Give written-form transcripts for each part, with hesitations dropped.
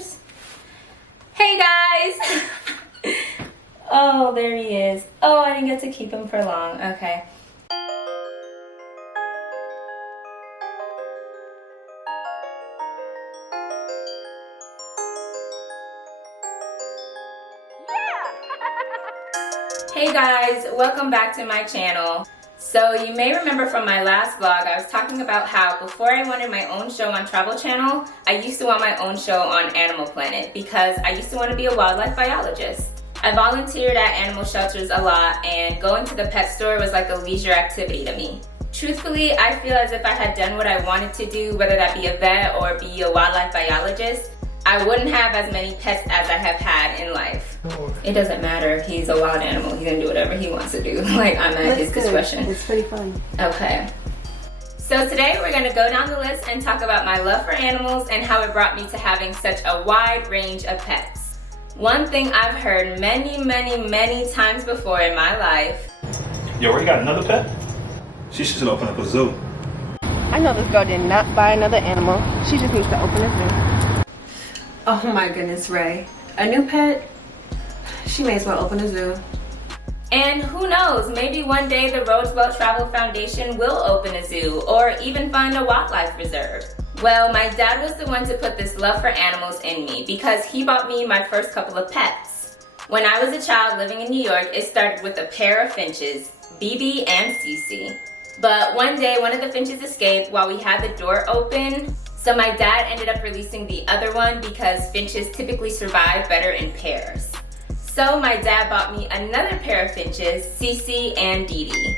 shelters. Hey guys! Oh, there he is. Oh, I didn't get to keep him for long. Okay. Hey guys, welcome back to my channel. So you may remember from my last vlog, I was talking about how before I wanted my own show on Travel Channel, I used to want my own show on Animal Planet because I used to want to be a wildlife biologist. I volunteered at animal shelters a lot, and going to the pet store was like a leisure activity to me. Truthfully, I feel as if I had done what I wanted to do, whether that be a vet or be a wildlife biologist, I wouldn't have as many pets as I have had in life. It doesn't matter. He's a wild animal. He can do whatever he wants to do. Like, I'm at his discretion. It's pretty fun. Okay. So today we're going to go down the list and talk about my love for animals and how it brought me to having such a wide range of pets. One thing I've heard many times before in my life. Yo, Rae got another pet? She should open up a zoo. I know this girl did not buy another animal. She just needs to open a zoo. Oh my goodness, Rae. A new pet? She may as well open a zoo. And who knows, maybe one day the Roosevelt Travel Foundation will open a zoo or even fund a wildlife reserve. Well, my dad was the one to put this love for animals in me because he bought me my first couple of pets. When I was a child living in New York, it started with a pair of finches, BB and CC. But one day, one of the finches escaped while we had the door open. So my dad ended up releasing the other one because finches typically survive better in pairs. So my dad bought me another pair of finches, Cece and Dee Dee.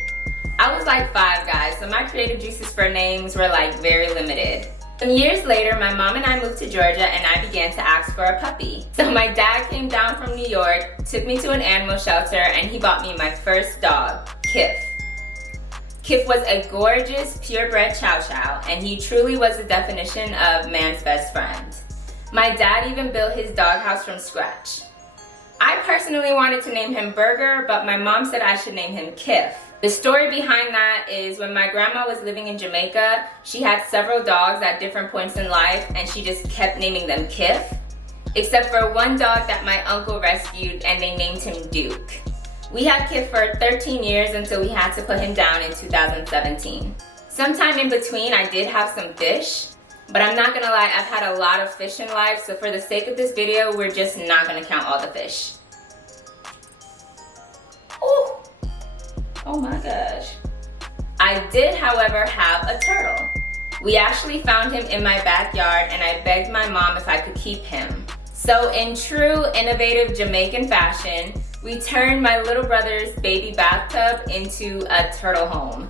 I was like 5, guys, so my creative juices for names were like very limited. Some years later, my mom and I moved to Georgia and I began to ask for a puppy. So my dad came down from New York, took me to an animal shelter, and he bought me my first dog, Kif. Kif was a gorgeous, purebred chow chow, and he truly was the definition of man's best friend. My dad even built his doghouse from scratch. I personally wanted to name him Burger, but my mom said I should name him Kif. The story behind that is when my grandma was living in Jamaica, she had several dogs at different points in life, and she just kept naming them Kif, except for one dog that my uncle rescued, and they named him Duke. We had Kif for 13 years until we had to put him down in 2017. Sometime in between, I did have some fish, but I'm not gonna lie, I've had a lot of fish in life, so for the sake of this video, we're just not gonna count all the fish. Ooh. Oh my gosh. I did, however, have a turtle. We actually found him in my backyard, and I begged my mom if I could keep him. So in true innovative Jamaican fashion, we turned my little brother's baby bathtub into a turtle home.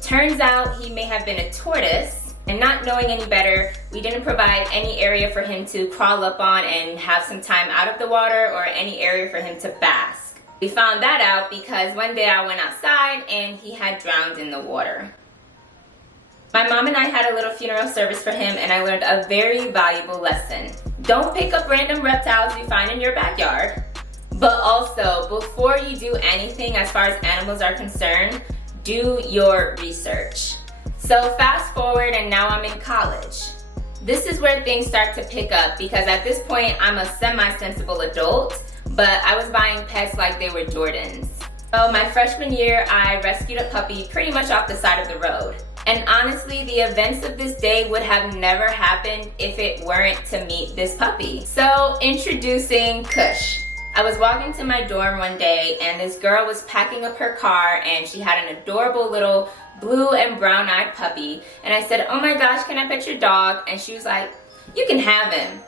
Turns out he may have been a tortoise, and not knowing any better, we didn't provide any area for him to crawl up on and have some time out of the water or any area for him to bask. We found that out because one day I went outside and he had drowned in the water. My mom and I had a little funeral service for him, and I learned a very valuable lesson. Don't pick up random reptiles you find in your backyard. But also, before you do anything as far as animals are concerned, do your research. So fast forward, and now I'm in college. This is where things start to pick up because at this point, I'm a semi-sensible adult, but I was buying pets like they were Jordans. So my freshman year, I rescued a puppy pretty much off the side of the road. And honestly, the events of this day would have never happened if it weren't to meet this puppy. So introducing Kush. I was walking to my dorm one day and this girl was packing up her car and she had an adorable little blue and brown-eyed puppy. And I said, oh my gosh, can I pet your dog? And she was like, you can have him.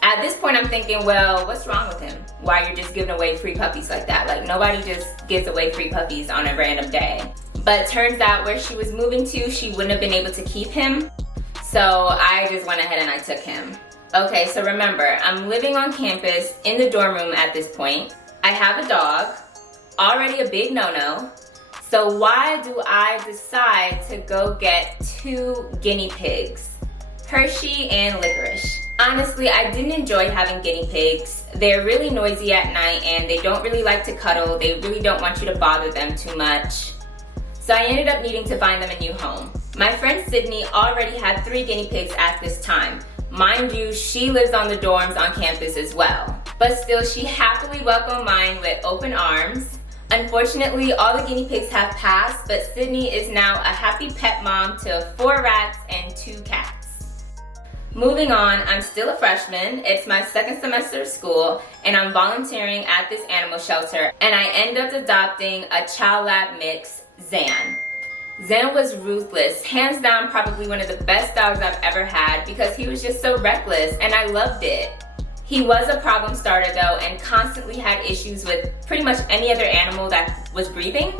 At this point, I'm thinking, well, what's wrong with him? Why you're just giving away free puppies like that? Like, nobody just gives away free puppies on a random day. But turns out where she was moving to, she wouldn't have been able to keep him. So I just went ahead and I took him. Okay, so remember, I'm living on campus in the dorm room at this point. I have a dog, already a big no-no. So why do I decide to go get 2 guinea pigs, Hershey and Licorice? Honestly, I didn't enjoy having guinea pigs. They're really noisy at night and they don't really like to cuddle. They really don't want you to bother them too much. So I ended up needing to find them a new home. My friend Sydney already had 3 guinea pigs at this time. Mind you, she lives on the dorms on campus as well. But still, she happily welcomed mine with open arms. Unfortunately, all the guinea pigs have passed, but Sydney is now a happy pet mom to 4 rats and 2 cats. Moving on, I'm still a freshman. It's my 2nd semester of school, and I'm volunteering at this animal shelter, and I end up adopting a Chow Lab mix, Zan. Zan was ruthless, hands down probably one of the best dogs I've ever had because he was just so reckless, and I loved it. He was a problem starter though, and constantly had issues with pretty much any other animal that was breathing,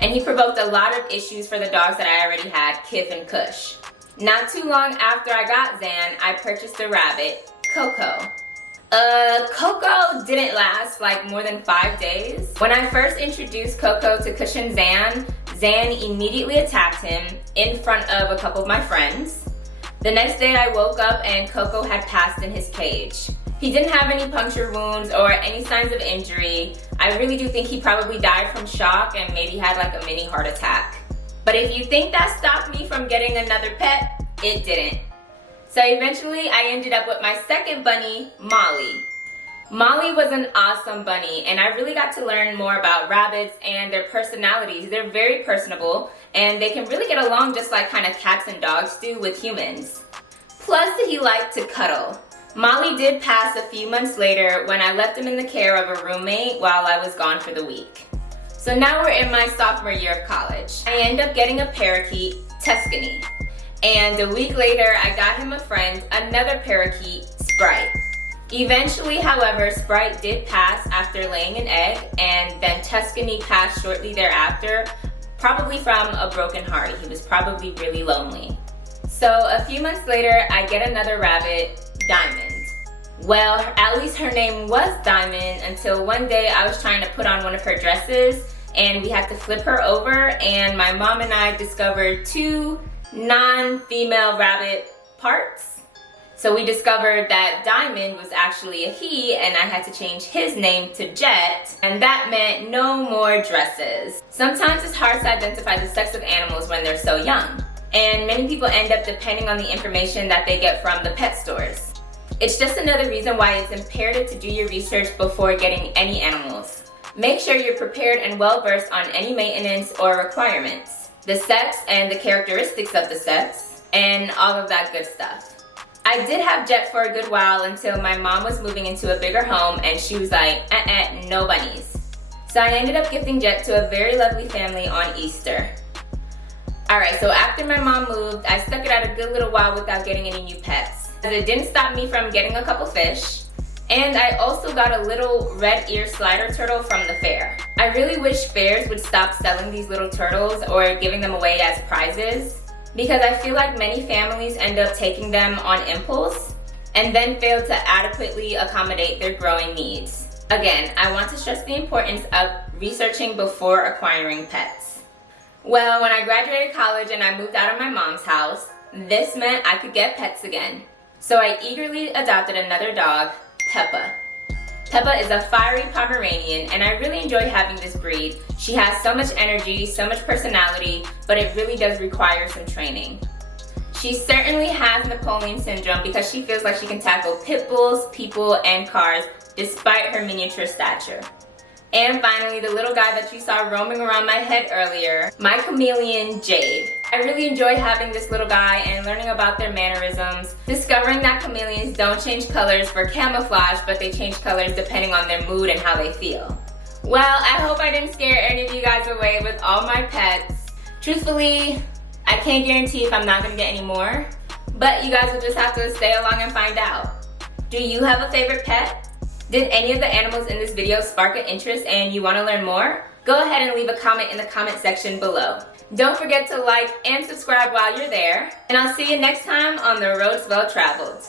and he provoked a lot of issues for the dogs that I already had, Kif and Kush. Not too long after I got Zan, I purchased a rabbit, Coco. Coco didn't last like more than 5 days. When I first introduced Coco to Kush and Zan, Zan immediately attacked him in front of a couple of my friends. The next day I woke up and Coco had passed in his cage. He didn't have any puncture wounds or any signs of injury. I really do think he probably died from shock and maybe had like a mini heart attack. But if you think that stopped me from getting another pet, it didn't. So eventually I ended up with my 2nd bunny, Molly. Molly was an awesome bunny, and I really got to learn more about rabbits and their personalities. They're very personable, and they can really get along just like kind of cats and dogs do with humans. Plus, he liked to cuddle. Molly did pass a few months later when I left him in the care of a roommate while I was gone for the week. So now we're in my sophomore year of college. I end up getting a parakeet, Tuscany. And a week later, I got him a friend, another parakeet, Sprite. Eventually, however, Sprite did pass after laying an egg, and then Tuscany passed shortly thereafter, probably from a broken heart. He was probably really lonely. So a few months later, I get another rabbit, Diamond. Well, at least her name was Diamond until one day I was trying to put on one of her dresses, and we had to flip her over, and my mom and I discovered 2 non-female rabbit parts. So we discovered that Diamond was actually a he, and I had to change his name to Jet, and that meant no more dresses. Sometimes it's hard to identify the sex of animals when they're so young, and many people end up depending on the information that they get from the pet stores. It's just another reason why it's imperative to do your research before getting any animals. Make sure you're prepared and well-versed on any maintenance or requirements, the sex and the characteristics of the sex, and all of that good stuff. I did have Jet for a good while until my mom was moving into a bigger home and she was like, no bunnies. So I ended up gifting Jet to a very lovely family on Easter. Alright, so after my mom moved, I stuck it out a good little while without getting any new pets. It didn't stop me from getting a couple fish. And I also got a little red ear slider turtle from the fair. I really wish fairs would stop selling these little turtles or giving them away as prizes, because I feel like many families end up taking them on impulse and then fail to adequately accommodate their growing needs. Again, I want to stress the importance of researching before acquiring pets. Well, when I graduated college and I moved out of my mom's house, this meant I could get pets again. So I eagerly adopted another dog, Peppa. Peppa is a fiery Pomeranian, and I really enjoy having this breed. She has so much energy, so much personality, but it really does require some training. She certainly has Napoleon syndrome because she feels like she can tackle pit bulls, people, and cars despite her miniature stature. And finally, the little guy that you saw roaming around my head earlier, my chameleon, Jade. I really enjoy having this little guy and learning about their mannerisms, discovering that chameleons don't change colors for camouflage, but they change colors depending on their mood and how they feel. Well, I hope I didn't scare any of you guys away with all my pets. Truthfully, I can't guarantee if I'm not gonna get any more, but you guys will just have to stay along and find out. Do you have a favorite pet? Did any of the animals in this video spark an interest and you want to learn more? Go ahead and leave a comment in the comment section below. Don't forget to like and subscribe while you're there, and I'll see you next time on The Roads Well Traveled.